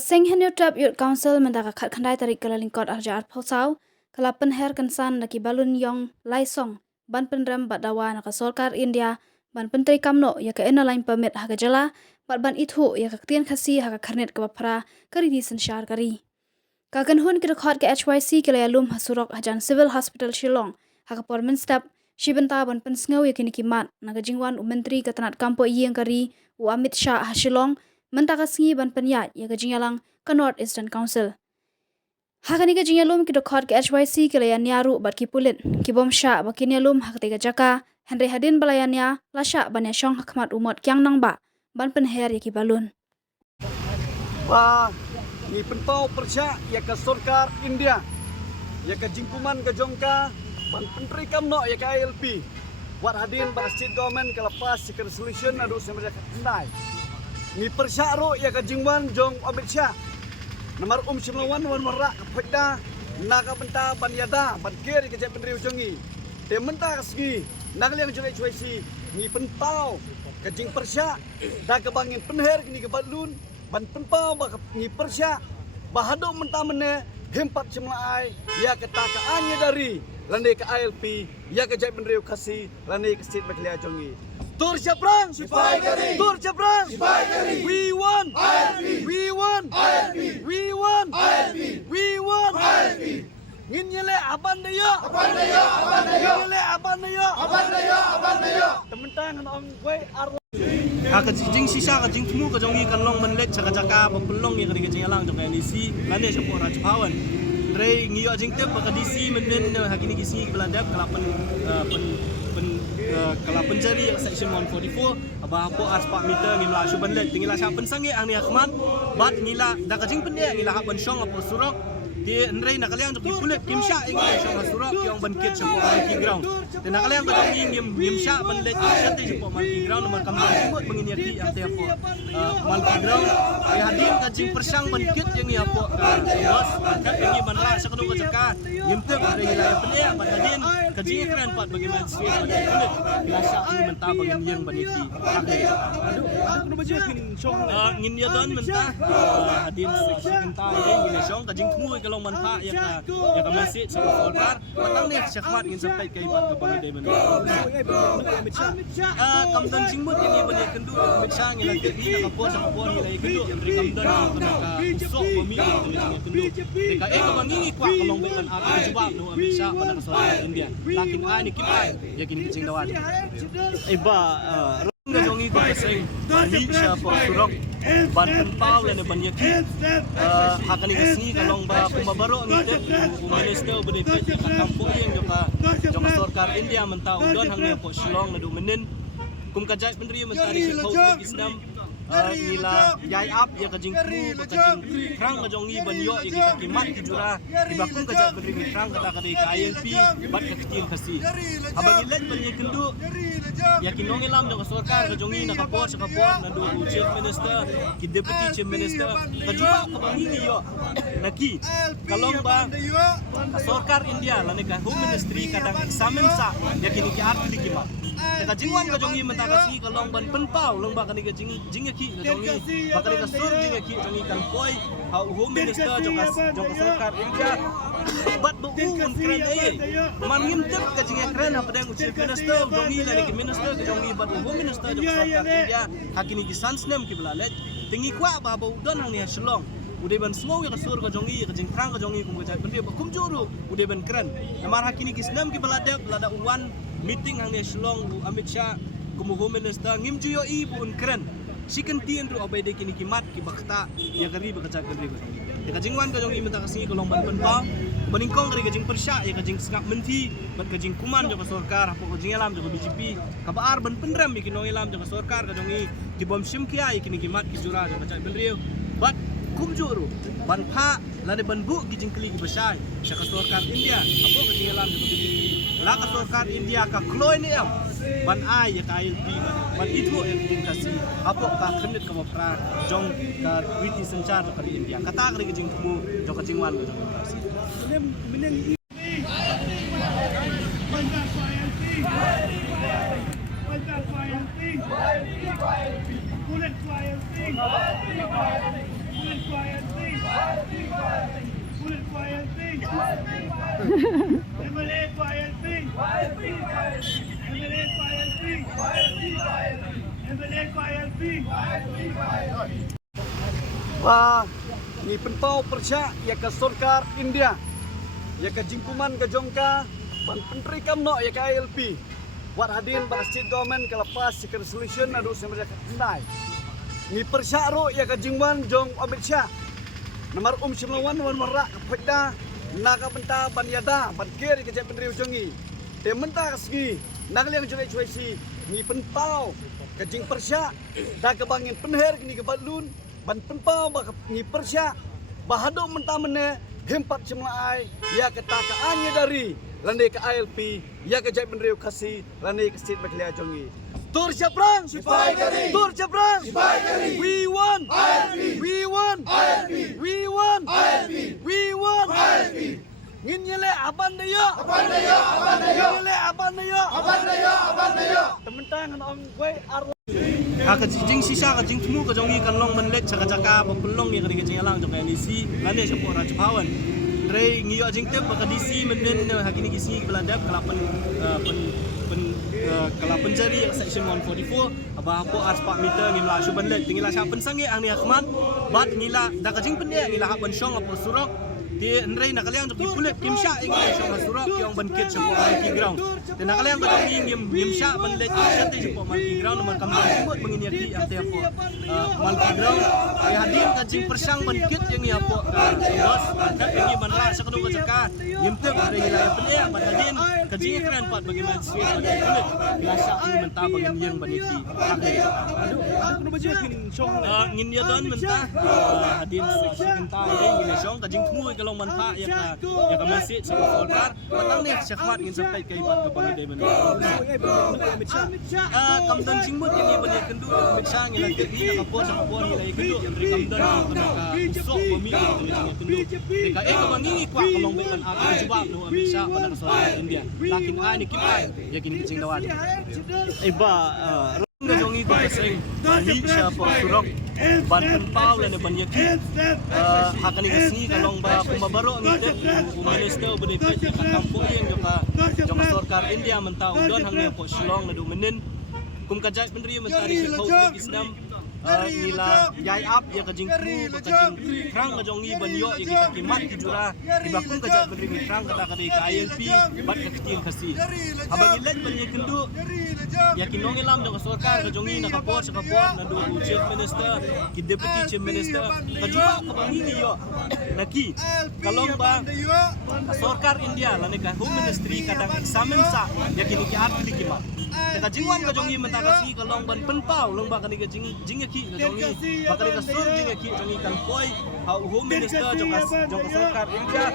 Senghen Utap Youth Council mendaka khat khandai tarik kalalingkot arja art phosau kalapan her kansan naki balun yong laisong ban penram badawa naka Sarkar India ban pentri kamno ya ka ena line permit haga jala ban ithu ya ka tian khasi haga kharnet ka bapra kari di sanshar kari kagan hun ki khot ke HYC ke layalum hasurok hajan civil hospital Shillong haga pormen step shibanta ban pensngau ya kini kimat naga jingwan menteri katanat kampo iyeng kari u Amit Shah ha Shillong mentaka singi ban penyat ya gajingalang ke North Eastern Council. Hakani gajingalum ki dokot ke HYC ke layan nyaru bat ki pulit ki bom sya bakini alum hak tega jaka Henry Hadin balayannya lasya ban ya syong hakmat umot kyang nang ba ban penher ya ki balun. Wah, ni penpau persya ya ke Sarkar India ya ke jingkuman ke jongka ban penteri kamno ya ke ILP buat hadin ban state government ke lepas ke resolution adu semerja kendai ni persya ro ya ke jingwan jong Amit Shah nomor Shimlawan wan marak phekda naga benta ban yada ban kir ke penteri ujongi te menta kasgi nagliang jong HYC ni penpau ke jing persya da ke bangin penher ni ke balun ban penpau ba ni persya bahado menta mene hempat cemlaai ya ke takaannya dari lande ke ILP ya ke penteri ukasi lande ke state baklia jongi tur siaprang sipai kari tur siaprang sipai kari we want ILP we want ILP we want ILP we want ILP ngin yele aban dayo ngile aban dayo tementang ong we arlo ka jing sisa ka jing tmu ka jongi kan long menlet chaka chaka pelong ya ka jing alang jong NEC lande support Rajpawan Rey ngiyo jing tep ka DC menden hakini kisi beladap kalapan kalapan jari section 144 abah po aspak meter ngila syu benlet ngila sya pensangi ang ni akhmat bat ngila da ka jing pende ngila haban syong apo surok di Rey nakaliang jok dipulet kim sya ngila syong surok yang bankit syu monkey ground dan nakaliang ka ngim sya benlet sya te syu monkey ground nomor kamera semut menginiati ang te apo monkey ground ay hadin ka jing persang bankit yang ni apo bos kat ngi manra sa kanu ka jaka ngim te Rey ngila pende bat hadin ka jing kran pat bagaimana sih kulit biasa ini mentah bagian yang baniki aduh nu baje pin syong ngin ya don mentah hadin seksi mentah ngin syong ka jing tmu kalau manfa ya ka masjid sa Sarkar matang ni syakmat ngin sampai kai pat ka pangidai man kamdan jingmut ini banyak kendu Amit Shah ngin lagi ni nakapon sa kapon ngilai kendu dari kamdan ka usok pami ngin kendu deka ka mangingi kwa kalong bekan aku coba no Amit Shah pada Sarkar India lakin ani kipai yakin kicing dawan iba rong jongi ko sing bani sya po surok ban penpau le ban yakin hakani kasi kalong ba kumabaro ang ite minister bede pet ka kampo yang joka Sarkar India mentau don hang po Shillong na dumenin kum kajai menteri mentari ko Islam ngila yai up ya kajing kru kajing krang kajongi banyo ya kita kimat kijura dibakung kajak berdiri krang kata kata ILP bat kecil kasi abang ilet banyak kendu ya kinong ilam jong Sarkar kajongi nakapot sa kapot na do chief minister ki deputy chief minister kajuba kabang ini yo naki kalong ba Sarkar India lane ka home ministry kadang examen sa ya kini ki art di kimat kajingwan kajongi mentakasi kalong ban penpau long ba kani kajing ki jongi bakari ka sur jinga ki jongi kan poi home minister joka Sarkar India bat bu kren ai man ngim tep ka jinga kren apa dang chief minister jongi la ki minister ka jongi bat home minister joka Sarkar India hakini ki sansnem ki belalet tingi kwa ba ba don hang ni Shillong udah ban semua ya kasur ka jongi ka jing krang ka jongi kum ka jat kum juru udah ban kren namar hakini ki snem ki belada uwan meeting hang ni Shillong Amit Shah kum home minister ngim juyo i bun kren sikan tian ru abai de kini kimat ki bakta ya gari bakaca gari ko de kajingwan ka jong imenta kasi kolong ban penpa baningkong gari kajing persya ya kajing skap menti bat kajing kuman joka Sarkar hapo kajing alam joka BJP kabar ban penram ki no ilam joka Sarkar ka jongi ki bom sim kia kini kimat ki jura joka ca benriu bat kum juru ban pha la de ban bu ki jing kli ki besai joka Sarkar India hapo kajing alam joka BJP la ka Sarkar India ka kloi ni am ban ai ya ka ILP ban itu yang kasi apo ka khnit ka mapra jong ka witi sanchar ka India kata ka jing kumu jong ka jingwan ka jong kasi minen kulit Wah, ni pentau persya ya ke Sarkar India, ya ke jingkuman ke Jongka, ban penteri kamno ya ke ILP. Wat hadin ba state government ke lepas si resolution adu semasa kendai. Ni persya ro ya ke jingwan jong Amit Shah. Nomor semlawan wan merak pekda naga benta ban yada ban kir ke jep penteri ujongi. Te menta kesgi nak liang jelek cuisi ni pentau ke jing persya da ke bangin penher ni ke balun ban penpau ba ni persya bahado mentah mene hempat semlaai ya ketakaannya dari landai ke ILP ya ke jep menteri kasih landai ke state baklia jongi. Tur Jabrang, Tur Jabrang, we won, we won, we won, we won. Nginyele aban dayo, nginyele aban dayo. Tementang ong gue arlo. Ka jing sisa ka jing tmu ka jongi kan long menlet caka caka pelong ya ka jing alang jong NDC lane siapa Raja Pawan. Re ngiyo jing tep ka DC menden hakini kisi beladap kelapan kelapan jari section 144 abah po ars pak meter ngila suban let ngila siapa sange ang ni akhmat bat ngila da ka jing pende ngila haban syong apa surok di nrei nakaliang jok kulit kim sha ing syong surok yang bankit siapa monkey ground dan nakaliang ka jong ngim sha ban let siapa siapa monkey ground nomor kamera sebut mengini aki ang tiapo monkey ground ay hadir ka jing persang bankit yang ni apo bos kat ini ban la sakadu ka jaka ngim tep ada ngila pende ban hadir ka jing kran pat bagi manusia pada kulit biasa ini mentah bagi yang baniki aduh kuno baju kin syong ngin ya don mentah hadir seksi mentah ini ngin syong ka jing tmu kalau manfa ya ka masjid sebuah Sarkar patang ni syakmat ngin sampai ke ibat ke bangi dai mana kamdan jingmut ini bani kendu Amit Shah ngila ni nakapon sa kapon ngila kendu dari kamdan ka usok bumi kendu ka ka bangi kwa kalong bekan aku coba no Amit Shah pada Sarkar India lakin ani kipai ya kini kicing dawan iba jongi ko kasing bani siapa surok ban penpau dan ban yaki hakani kasi kalong ba pumabaro ang ito minister bani ka kampo yang joka Sarkar India mentau don hang po Shillong na dumenin kum kajat pendiri mentari Republik Islam nila yai up ya kajing kru kajing krang kajongi banyo ya kita kimat kijura ibakun kajat pendiri krang kata kata ke ILP bat kekitin kasi abang ilet banyak kendu ya kinong ilam jong Sarkar kajongi nakapor sa kapor na do chief minister ki deputy chief minister kajua kabangini yo naki kalong ba Sarkar India lane ka home ministry kadang examen sa ya kini ki art dikimat ka jingwan kajongi mentakasi kalong ban penpau long ba kani ka jing kajongi bakal ka sur jing ki jongi kan poi home minister jong Sarkar India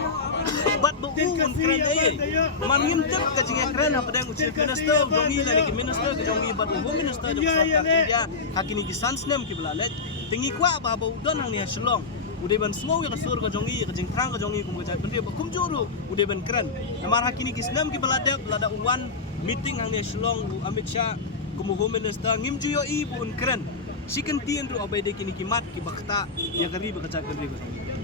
bat bu un kren ai man ngim tep ka jing kren apa dang chief minister jongi lani ki minister ka jongi bat home minister jong Sarkar India hakini ki sans nem ki belalet tingi kwa ba ba udon hang ni Shillong udah ban slow ya kasur ka jongi ka jing krang ka jongi kum ka jai pendiri kum juru udah ban kren namar hakini ki snem ki belada uwan meeting hang ni Shillong Amit Shah kum home minister ngim juyo ibu un kren sikan tien ru abai de kini kimat ki bakta ya gari ba kacak gari ba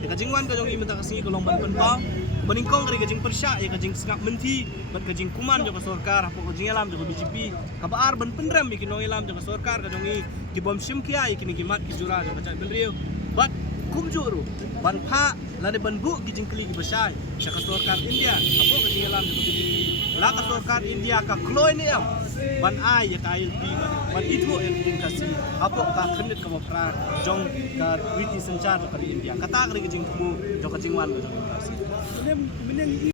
ya kajingwan ka jongi menta kasi kolong ban penpa baningkong kari kajing persya ya kajing sengak menti bat kajing kuman joka Sarkar hapo kajing elam joka BJP kabaar ban penrem ki no elam joka Sarkar ka jongi ki bom sim kia kini kimat ki jura joka kacak benriu bat kum juru ban pha lane ban bu ki jing kli ki besai joka Sarkar India hapo kajing elam joka BJP la ka Sarkar India ka kloy ni am ban ai ya ka ILP ban itu yang kasih apa ka khenit ka mapra jong ka witi sanchar ka India kata ka jing kubu joka jingwan ka jong kasih